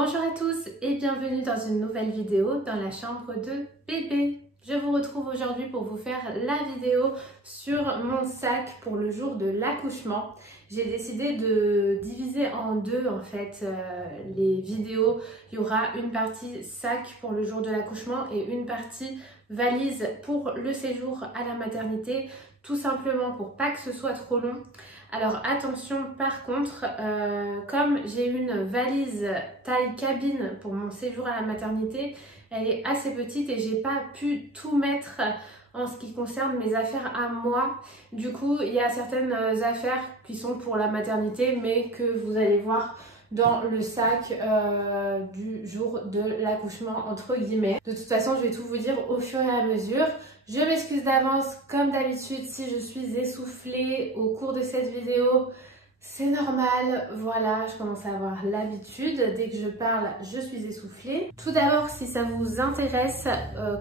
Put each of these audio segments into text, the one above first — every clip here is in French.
Bonjour à tous et bienvenue dans une nouvelle vidéo dans la chambre de bébé. Je vous retrouve aujourd'hui pour vous faire la vidéo sur mon sac pour le jour de l'accouchement. J'ai décidé de diviser en deux en fait les vidéos. Il y aura une partie sac pour le jour de l'accouchement et une partie valise pour le séjour à la maternité, tout simplement pour pas que ce soit trop long. Alors attention par contre, comme j'ai une valise taille cabine pour mon séjour à la maternité, elle est assez petite et j'ai pas pu tout mettre en ce qui concerne mes affaires à moi. Du coup, il y a certaines affaires qui sont pour la maternité mais que vous allez voir dans le sac du jour de l'accouchement entre guillemets. De toute façon, je vais tout vous dire au fur et à mesure. Je m'excuse d'avance, comme d'habitude, si je suis essoufflée au cours de cette vidéo, c'est normal, voilà, je commence à avoir l'habitude. Dès que je parle, je suis essoufflée. Tout d'abord, si ça vous intéresse,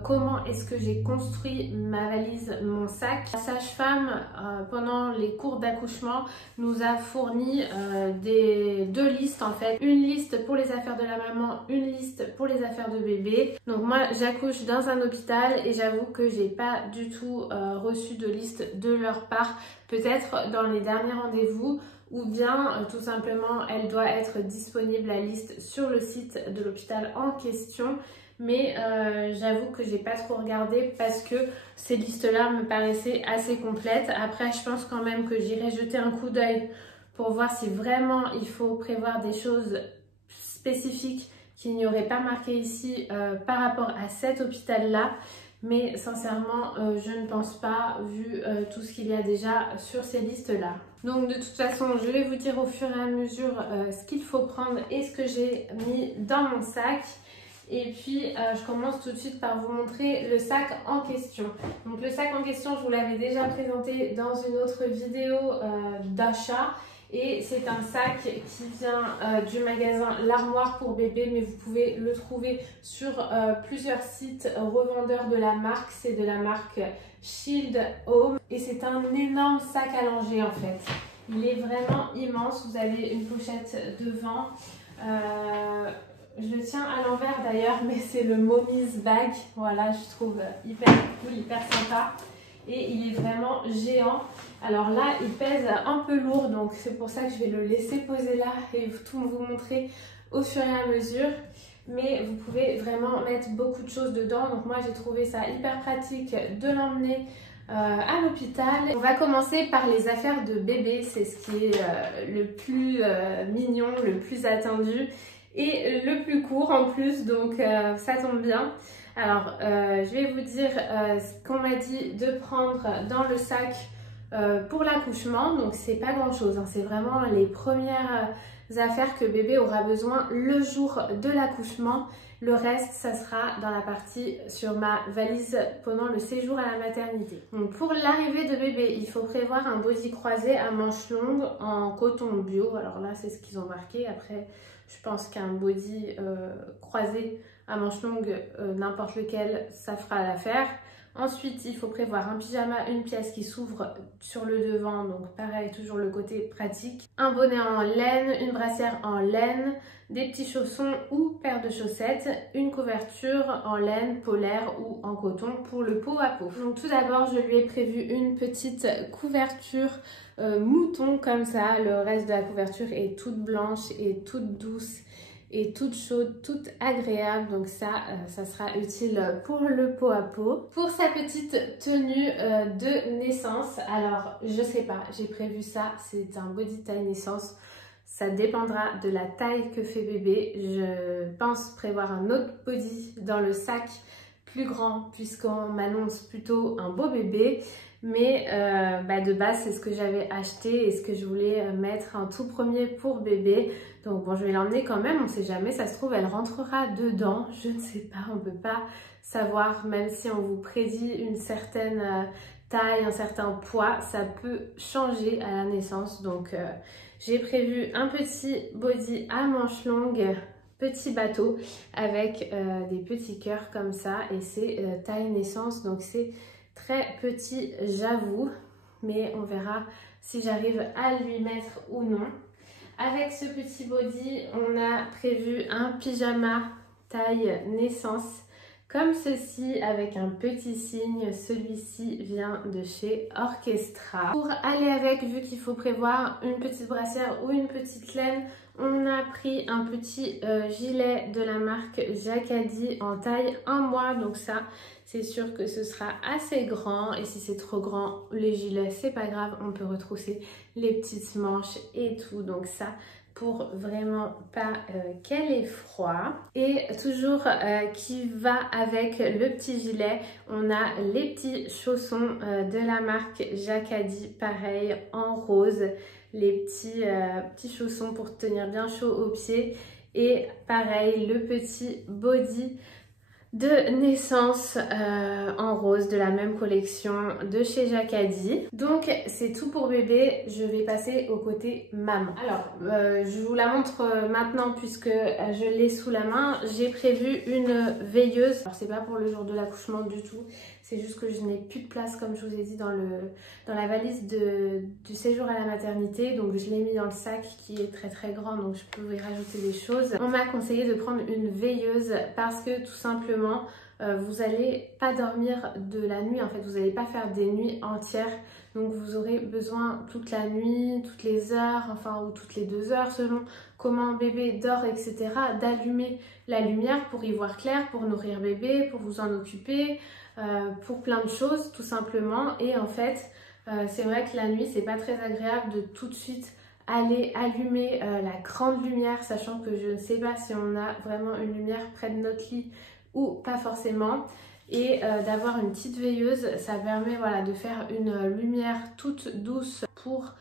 comment est-ce que j'ai construit ma valise, mon sac. La sage-femme, pendant les cours d'accouchement, nous a fourni deux listes en fait. Une liste pour les affaires de la maman, une liste pour les affaires de bébé. Donc moi, j'accouche dans un hôpital et j'avoue que j'ai pas du tout reçu de liste de leur part. Peut-être dans les derniers rendez-vous, ou bien tout simplement elle doit être disponible la liste sur le site de l'hôpital en question, mais j'avoue que j'ai pas trop regardé parce que ces listes là me paraissaient assez complètes. Après je pense quand même que j'irai jeter un coup d'œil pour voir si vraiment il faut prévoir des choses spécifiques qu'il n'y aurait pas marqué ici par rapport à cet hôpital là. Mais sincèrement, je ne pense pas vu tout ce qu'il y a déjà sur ces listes-là. Donc de toute façon, je vais vous dire au fur et à mesure ce qu'il faut prendre et ce que j'ai mis dans mon sac. Et puis, je commence tout de suite par vous montrer le sac en question. Donc le sac en question, je vous l'avais déjà présenté dans une autre vidéo d'achat. Et c'est un sac qui vient du magasin L'Armoire pour bébé, mais vous pouvez le trouver sur plusieurs sites revendeurs de la marque. C'est de la marque Shield Home et c'est un énorme sac allongé en fait. Il est vraiment immense, vous avez une pochette devant. Je le tiens à l'envers d'ailleurs, mais c'est le Mommy's Bag. Voilà, je trouve hyper cool, hyper sympa. Et il est vraiment géant. Alors là, il pèse un peu lourd, donc c'est pour ça que je vais le laisser poser là et tout vous montrer au fur et à mesure. Mais vous pouvez vraiment mettre beaucoup de choses dedans. Donc moi, j'ai trouvé ça hyper pratique de l'emmener à l'hôpital. On va commencer par les affaires de bébé. C'est ce qui est le plus mignon, le plus attendu et le plus court en plus. Donc ça tombe bien. Alors, je vais vous dire ce qu'on m'a dit de prendre dans le sac pour l'accouchement. Donc, c'est pas grand chose, hein. C'est vraiment les premières affaires que bébé aura besoin le jour de l'accouchement. Le reste, ça sera dans la partie sur ma valise pendant le séjour à la maternité. Donc, pour l'arrivée de bébé, il faut prévoir un body croisé à manches longues en coton bio. Alors là, c'est ce qu'ils ont marqué. Après, je pense qu'un body croisé à manches longues, n'importe lequel, ça fera l'affaire. Ensuite, il faut prévoir un pyjama, une pièce qui s'ouvre sur le devant, donc pareil, toujours le côté pratique. Un bonnet en laine, une brassière en laine, des petits chaussons ou paires de chaussettes, une couverture en laine, polaire ou en coton pour le pot à peau. Donc tout d'abord, je lui ai prévu une petite couverture mouton comme ça. Le reste de la couverture est toute blanche et toute douce et toute chaude, toute agréable, donc ça sera utile pour le pot à peau. Pour sa petite tenue de naissance, alors je sais pas, j'ai prévu ça, c'est un body taille naissance, ça dépendra de la taille que fait bébé. Je pense prévoir un autre body dans le sac plus grand puisqu'on m'annonce plutôt un beau bébé. Mais de base, c'est ce que j'avais acheté et ce que je voulais mettre en tout premier pour bébé. Donc bon, je vais l'emmener quand même, on ne sait jamais, ça se trouve, elle rentrera dedans. Je ne sais pas, on ne peut pas savoir, même si on vous prédit une certaine taille, un certain poids, ça peut changer à la naissance. Donc j'ai prévu un petit body à manches longues, petit bateau, avec des petits cœurs comme ça. Et c'est taille naissance, donc c'est très petit, j'avoue, mais on verra si j'arrive à lui mettre ou non. Avec ce petit body, on a prévu un pyjama taille naissance comme ceci avec un petit signe. Celui-ci vient de chez Orchestra. Pour aller avec, vu qu'il faut prévoir une petite brassière ou une petite laine, on a pris un petit gilet de la marque Jacadi en taille 1 mois. Donc ça, c'est sûr que ce sera assez grand. Et si c'est trop grand, les gilets, c'est pas grave. On peut retrousser les petites manches et tout. Donc ça, pour vraiment pas qu'elle ait froid. Et toujours qui va avec le petit gilet, on a les petits chaussons de la marque Jacadi, pareil en rose. Les petits chaussons pour tenir bien chaud aux pieds. Et pareil, le petit body de naissance en rose de la même collection de chez Jacadi. Donc c'est tout pour bébé, je vais passer au côté maman. Alors je vous la montre maintenant puisque je l'ai sous la main. J'ai prévu une veilleuse. Alors c'est pas pour le jour de l'accouchement du tout, c'est juste que je n'ai plus de place comme je vous ai dit dans la valise du séjour à la maternité. Donc je l'ai mis dans le sac qui est très grand, donc je peux y rajouter des choses. On m'a conseillé de prendre une veilleuse parce que tout simplement vous n'allez pas dormir de la nuit, en fait vous n'allez pas faire des nuits entières, donc vous aurez besoin toute la nuit, toutes les heures, enfin ou toutes les 2 heures selon comment bébé dort, etc. d'allumer la lumière pour y voir clair, pour nourrir bébé, pour vous en occuper, pour plein de choses tout simplement. Et en fait c'est vrai que la nuit c'est pas très agréable de tout de suite aller allumer la grande lumière, sachant que je ne sais pas si on a vraiment une lumière près de notre lit ou pas forcément. Et d'avoir une petite veilleuse, ça permet voilà, de faire une lumière toute douce pour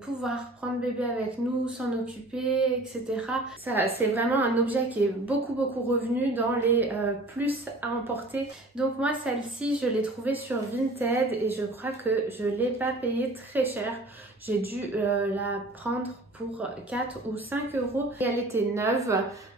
pouvoir prendre bébé avec nous, s'en occuper, etc. Ça, c'est vraiment un objet qui est beaucoup revenu dans les plus à emporter. Donc moi celle-ci je l'ai trouvée sur Vinted et je crois que je l'ai pas payée très cher. J'ai dû la prendre pour 4 ou 5 euros et elle était neuve.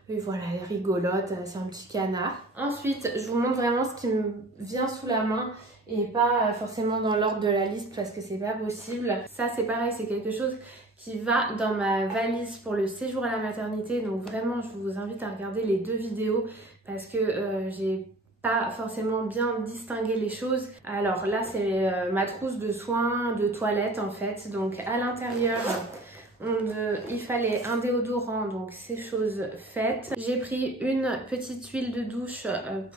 Et voilà, elle est rigolote, c'est un petit canard. Ensuite, je vous montre vraiment ce qui me vient sous la main et pas forcément dans l'ordre de la liste parce que c'est pas possible. Ça, c'est pareil, c'est quelque chose qui va dans ma valise pour le séjour à la maternité. Donc vraiment, je vous invite à regarder les 2 vidéos parce que j'ai pas forcément bien distingué les choses. Alors là, c'est ma trousse de soins, de toilette en fait. Donc à l'intérieur, il fallait un déodorant, donc c'est chose faite. J'ai pris une petite huile de douche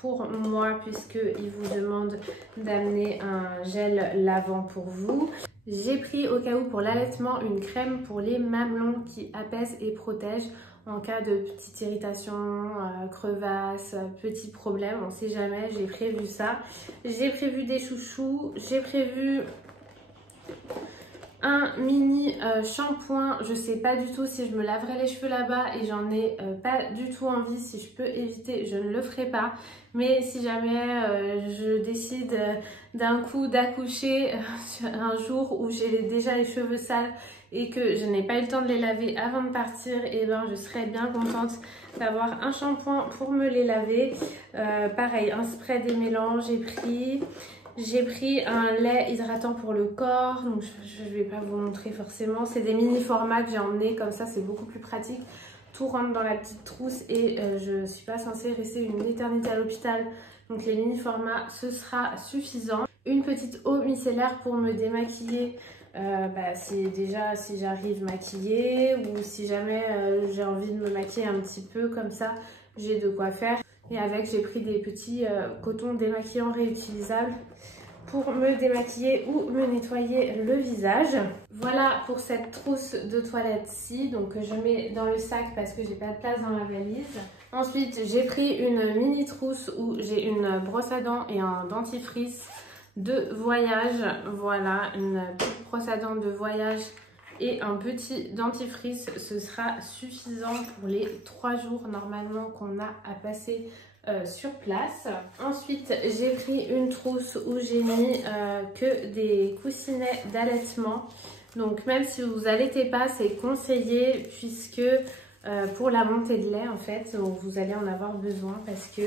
pour moi puisqu'il vous demande d'amener un gel lavant pour vous. J'ai pris au cas où pour l'allaitement une crème pour les mamelons qui apaise et protège en cas de petite irritation, crevasse, petit problème, on sait jamais, j'ai prévu ça. J'ai prévu des chouchous, j'ai prévu un mini shampoing. Je sais pas du tout si je me laverai les cheveux là-bas et j'en ai pas du tout envie. Si je peux éviter, je ne le ferai pas. Mais si jamais je décide d'un coup d'accoucher un jour où j'ai déjà les cheveux sales et que je n'ai pas eu le temps de les laver avant de partir, et ben je serais bien contente d'avoir un shampoing pour me les laver. Pareil, un spray démêlant, j'ai pris un lait hydratant pour le corps, donc je ne vais pas vous montrer forcément. C'est des mini formats que j'ai emmenés, comme ça c'est beaucoup plus pratique. Tout rentre dans la petite trousse et je ne suis pas censée rester une éternité à l'hôpital. Donc les mini formats, ce sera suffisant. Une petite eau micellaire pour me démaquiller. Si j'arrive maquillée ou si jamais j'ai envie de me maquiller un petit peu comme ça, j'ai de quoi faire. Et avec, j'ai pris des petits cotons démaquillants réutilisables pour me démaquiller ou me nettoyer le visage. Voilà pour cette trousse de toilette-ci, donc je mets dans le sac parce que j'ai pas de place dans ma valise. Ensuite, j'ai pris une mini trousse où j'ai une brosse à dents et un dentifrice de voyage. Voilà, une petite brosse à dents de voyage et un petit dentifrice, ce sera suffisant pour les 3 jours normalement qu'on a à passer sur place. Ensuite, j'ai pris une trousse où j'ai mis que des coussinets d'allaitement. Donc même si vous allaitez pas, c'est conseillé puisque pour la montée de lait en fait, donc vous allez en avoir besoin parce que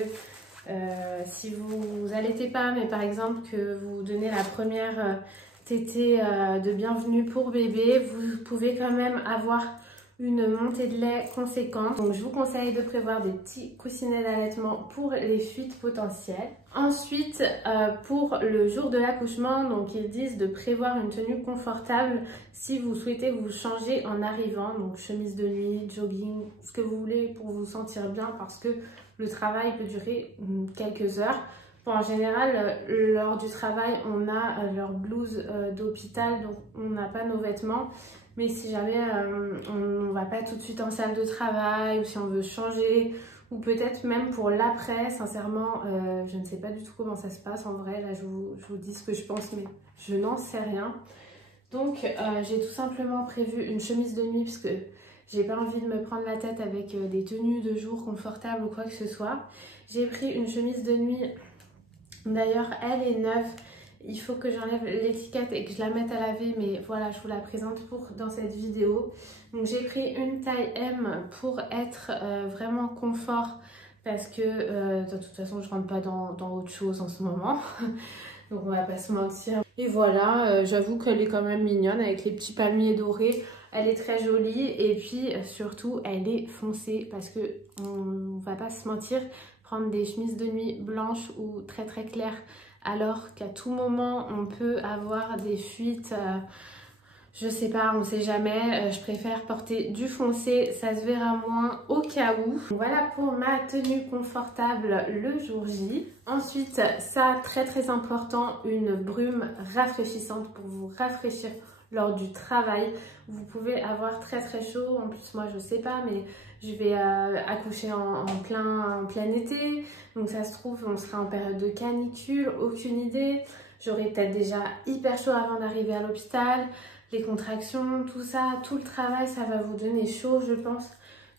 si vous allaitez pas, mais par exemple que vous donnez la première tétée de bienvenue pour bébé, vous pouvez quand même avoir une montée de lait conséquente. Donc je vous conseille de prévoir des petits coussinets d'allaitement pour les fuites potentielles. Ensuite, pour le jour de l'accouchement, donc ils disent de prévoir une tenue confortable si vous souhaitez vous changer en arrivant. Donc chemise de nuit, jogging, ce que vous voulez pour vous sentir bien parce que le travail peut durer quelques heures. Bon, en général, lors du travail, on a leur blouse d'hôpital, donc on n'a pas nos vêtements. Mais si jamais on ne va pas tout de suite en salle de travail ou si on veut changer ou peut-être même pour l'après, sincèrement, je ne sais pas du tout comment ça se passe en vrai. Là, je vous dis ce que je pense, mais je n'en sais rien. Donc, j'ai tout simplement prévu une chemise de nuit parce que j'ai pas envie de me prendre la tête avec des tenues de jour confortables ou quoi que ce soit. J'ai pris une chemise de nuit, d'ailleurs, elle est neuve. Il faut que j'enlève l'étiquette et que je la mette à laver, mais voilà, je vous la présente dans cette vidéo. Donc j'ai pris une taille M pour être vraiment confort parce que de toute façon je rentre pas dans autre chose en ce moment. Donc on va pas se mentir. Et voilà, j'avoue qu'elle est quand même mignonne avec les petits palmiers dorés. Elle est très jolie et puis surtout elle est foncée parce que on va pas se mentir, prendre des chemises de nuit blanches ou très très claires alors qu'à tout moment on peut avoir des fuites, je sais pas, on sait jamais, je préfère porter du foncé, ça se verra moins au cas où. Voilà pour ma tenue confortable le jour J. Ensuite, ça très très important, une brume rafraîchissante pour vous rafraîchir lors du travail. Vous pouvez avoir très très chaud, en plus moi je sais pas, mais je vais accoucher en plein été, donc ça se trouve on sera en période de canicule, aucune idée. J'aurai peut-être déjà hyper chaud avant d'arriver à l'hôpital, les contractions, tout ça, tout le travail, ça va vous donner chaud je pense.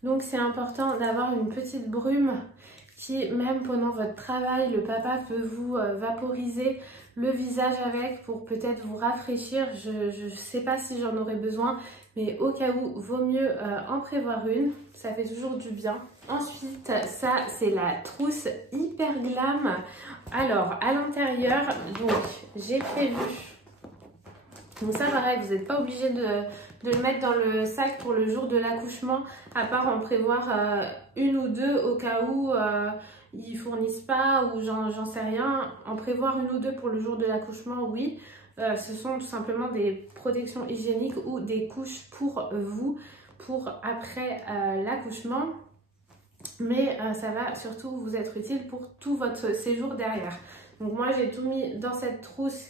Donc c'est important d'avoir une petite brume qui, même pendant votre travail, le papa peut vous vaporiser le visage avec pour peut-être vous rafraîchir. Je sais pas si j'en aurai besoin, mais au cas où, vaut mieux en prévoir une, ça fait toujours du bien. Ensuite, ça c'est la trousse hyper glam. Alors, à l'intérieur, donc j'ai prévu, donc ça pareil, vous n'êtes pas obligé de le mettre dans le sac pour le jour de l'accouchement, à part en prévoir une ou deux au cas où ils fournissent pas ou j'en sais rien. En prévoir une ou deux pour le jour de l'accouchement, oui. Ce sont tout simplement des protections hygiéniques ou des couches pour vous, pour après l'accouchement. Mais ça va surtout vous être utile pour tout votre séjour derrière. Donc moi j'ai tout mis dans cette trousse,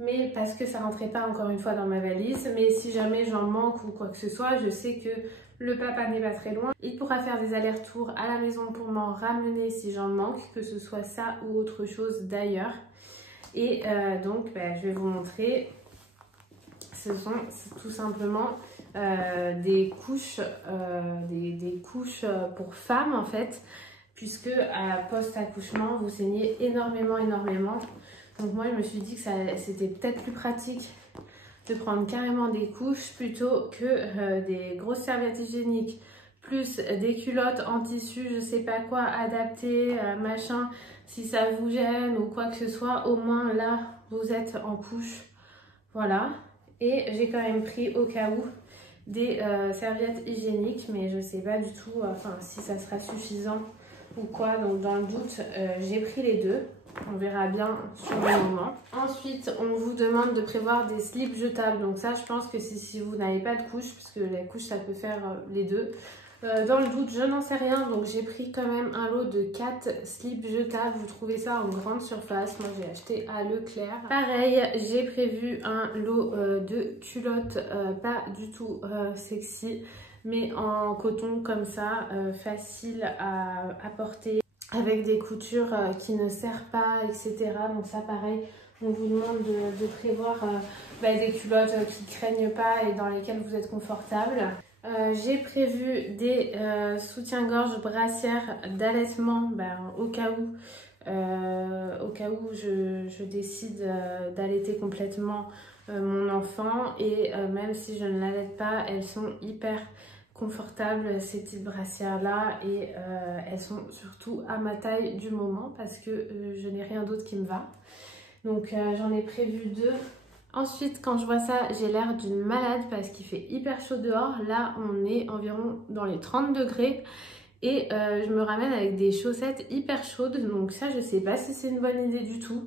mais parce que ça rentrait pas encore une fois dans ma valise. Mais si jamais j'en manque ou quoi que ce soit, je sais que le papa n'est pas très loin. Il pourra faire des allers-retours à la maison pour m'en ramener si j'en manque, que ce soit ça ou autre chose d'ailleurs. Et donc je vais vous montrer, ce sont tout simplement des couches pour femmes en fait, puisque à post-accouchement vous saignez énormément. Donc moi je me suis dit que c'était peut-être plus pratique de prendre carrément des couches plutôt que des grosses serviettes hygiéniques, plus des culottes en tissu, je sais pas quoi, adaptées, machin. Si ça vous gêne ou quoi que ce soit, au moins là vous êtes en couche. Voilà. Et j'ai quand même pris au cas où des serviettes hygiéniques, mais je sais pas du tout si ça sera suffisant ou quoi. Donc dans le doute, j'ai pris les deux. On verra bien sur le moment. Ensuite, on vous demande de prévoir des slips jetables. Donc ça, je pense que c'est si vous n'avez pas de couche, parce que la couche, ça peut faire les deux. Dans le doute, je n'en sais rien. Donc j'ai pris quand même un lot de 4 slips jetables. Vous trouvez ça en grande surface. Moi, j'ai acheté à Leclerc. Pareil, j'ai prévu un lot de culottes pas du tout sexy, mais en coton comme ça, facile à porter, avec des coutures qui ne serrent pas, etc. Donc ça pareil, on vous demande de prévoir des culottes qui ne craignent pas et dans lesquelles vous êtes confortable. J'ai prévu des soutiens-gorge brassières d'allaitement au cas où je décide d'allaiter complètement mon enfant. Et même si je ne l'allaite pas, elles sont hyper confortables ces petites brassières là, et elles sont surtout à ma taille du moment parce que je n'ai rien d'autre qui me va. Donc j'en ai prévu deux. Ensuite, quand je vois ça, j'ai l'air d'une malade parce qu'il fait hyper chaud dehors. Là, on est environ dans les 30 degrés. Et je me ramène avec des chaussettes hyper chaudes. Donc ça, je sais pas si c'est une bonne idée du tout.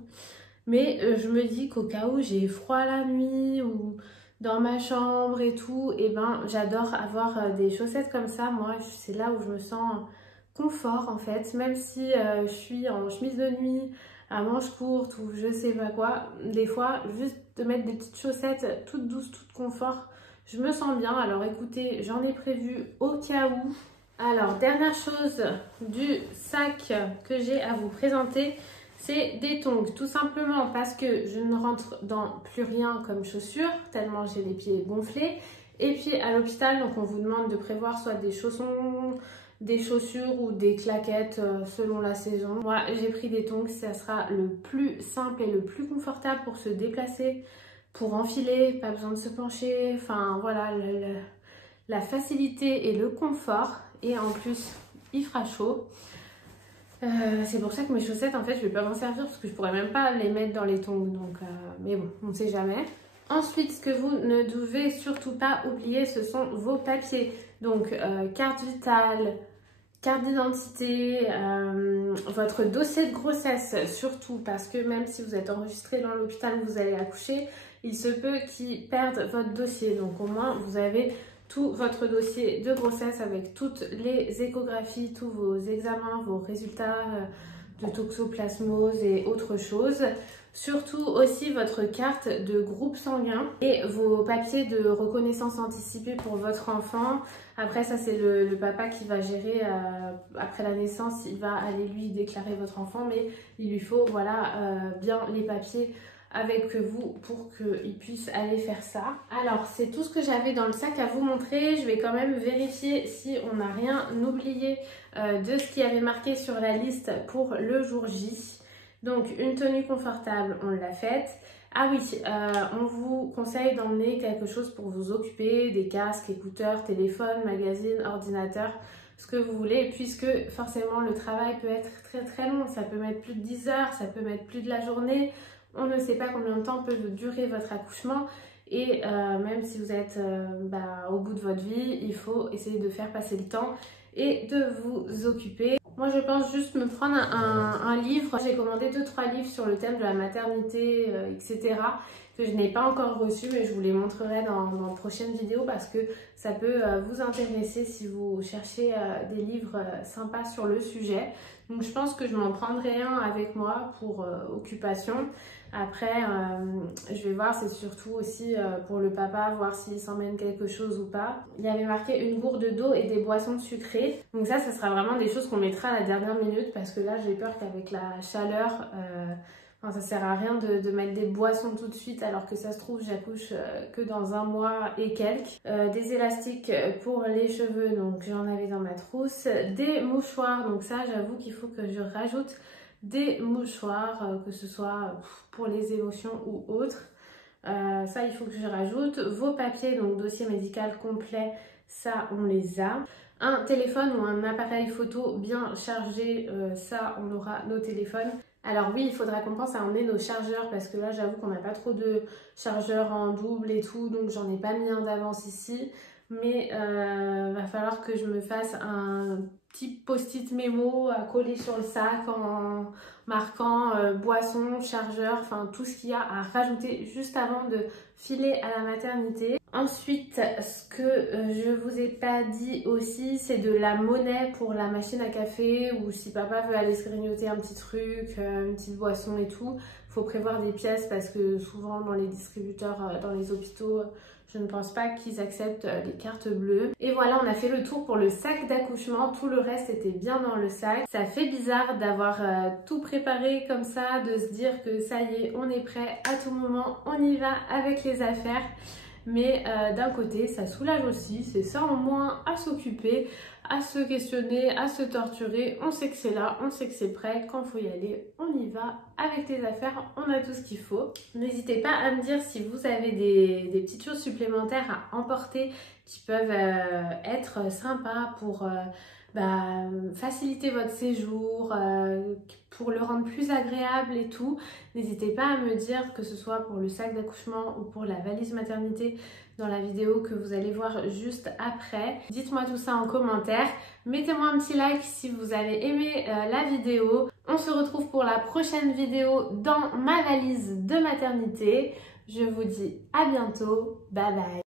Mais je me dis qu'au cas où j'ai froid la nuit ou dans ma chambre et tout, et ben j'adore avoir des chaussettes comme ça. Moi, c'est là où je me sens confort en fait. Même si je suis en chemise de nuit, à manches courtes ou je sais pas quoi, des fois, juste de mettre des petites chaussettes toutes douces, toutes confort, je me sens bien. Alors écoutez, j'en ai prévu au cas où. Alors, dernière chose du sac que j'ai à vous présenter, c'est des tongs. Tout simplement parce que je ne rentre dans plus rien comme chaussures, tellement j'ai les pieds gonflés. Et puis à l'hôpital, donc on vous demande de prévoir soit des chaussons, des chaussures ou des claquettes selon la saison. Moi, j'ai pris des tongs, ça sera le plus simple et le plus confortable pour se déplacer, pour enfiler, pas besoin de se pencher. Enfin voilà, la facilité et le confort. Et en plus, il fera chaud. C'est pour ça que mes chaussettes, en fait, je vais pas m'en servir parce que je pourrais même pas les mettre dans les tongs. Donc, mais bon, on ne sait jamais. Ensuite, ce que vous ne devez surtout pas oublier, ce sont vos papiers. Donc, carte vitale, carte d'identité, votre dossier de grossesse, surtout parce que même si vous êtes enregistré dans l'hôpital où vous allez accoucher, il se peut qu'ils perdent votre dossier. Donc, au moins, vous avez tout votre dossier de grossesse avec toutes les échographies, tous vos examens, vos résultats de toxoplasmose et autres choses. Surtout aussi votre carte de groupe sanguin et vos papiers de reconnaissance anticipée pour votre enfant. Après ça c'est le papa qui va gérer après la naissance, il va aller lui déclarer votre enfant, mais il lui faut voilà bien les papiers avec vous pour qu'il puisse aller faire ça. Alors c'est tout ce que j'avais dans le sac à vous montrer. Je vais quand même vérifier si on n'a rien oublié de ce qui avait marqué sur la liste pour le jour J. Donc une tenue confortable, on l'a faite. Ah oui, on vous conseille d'emmener quelque chose pour vous occuper, des casques, écouteurs, téléphone, magazine, ordinateur, ce que vous voulez, puisque forcément le travail peut être très très long. Ça peut mettre plus de 10 heures, ça peut mettre plus de la journée. On ne sait pas combien de temps peut durer votre accouchement et même si vous êtes au bout de votre vie, il faut essayer de faire passer le temps et de vous occuper. Moi je pense juste me prendre un livre. J'ai commandé 2-3 livres sur le thème de la maternité, etc. que je n'ai pas encore reçu, mais je vous les montrerai dans de prochaines vidéos parce que ça peut vous intéresser si vous cherchez des livres sympas sur le sujet. Donc je pense que je m'en prendrai un avec moi pour occupation. Après, je vais voir, c'est surtout aussi pour le papa, voir s'il s'emmène quelque chose ou pas. Il y avait marqué une gourde d'eau et des boissons sucrées. Donc ça sera vraiment des choses qu'on mettra à la dernière minute parce que là, j'ai peur qu'avec la chaleur, ça sert à rien de mettre des boissons tout de suite alors que ça se trouve, j'accouche que dans 1 mois et quelques. Des élastiques pour les cheveux, donc j'en avais dans ma trousse. Des mouchoirs, donc ça, j'avoue qu'il faut que je rajoute des mouchoirs, que ce soit pour les émotions ou autres. Ça, il faut que je rajoute. Vos papiers, donc dossier médical complet, ça, on les a. Un téléphone ou un appareil photo bien chargé, ça, on aura nos téléphones. Alors oui, il faudra qu'on pense à emmener nos chargeurs parce que là, j'avoue qu'on n'a pas trop de chargeurs en double et tout, donc j'en ai pas mis un d'avance ici. Mais va falloir que je me fasse un petit post-it mémo à coller sur le sac en marquant boisson, chargeur, enfin tout ce qu'il y a à rajouter juste avant de filer à la maternité. Ensuite, ce que je vous ai pas dit aussi, c'est de la monnaie pour la machine à café ou si papa veut aller se grignoter un petit truc, une petite boisson et tout. Il faut prévoir des pièces parce que souvent dans les distributeurs, dans les hôpitaux, je ne pense pas qu'ils acceptent les cartes bleues. Et voilà, on a fait le tour pour le sac d'accouchement. Tout le reste était bien dans le sac. Ça fait bizarre d'avoir tout préparé comme ça, de se dire que ça y est, on est prêt à tout moment, on y va avec les affaires. Mais d'un côté, ça soulage aussi, c'est ça en moins à s'occuper, à se questionner, à se torturer. On sait que c'est là, on sait que c'est prêt. Quand il faut y aller, on y va avec les affaires, on a tout ce qu'il faut. N'hésitez pas à me dire si vous avez des petites choses supplémentaires à emporter qui peuvent être sympas pour faciliter votre séjour, pour le rendre plus agréable et tout. N'hésitez pas à me dire, que ce soit pour le sac d'accouchement ou pour la valise maternité, dans la vidéo que vous allez voir juste après. Dites-moi tout ça en commentaire. Mettez-moi un petit like si vous avez aimé la vidéo. On se retrouve pour la prochaine vidéo dans ma valise de maternité. Je vous dis à bientôt. Bye bye.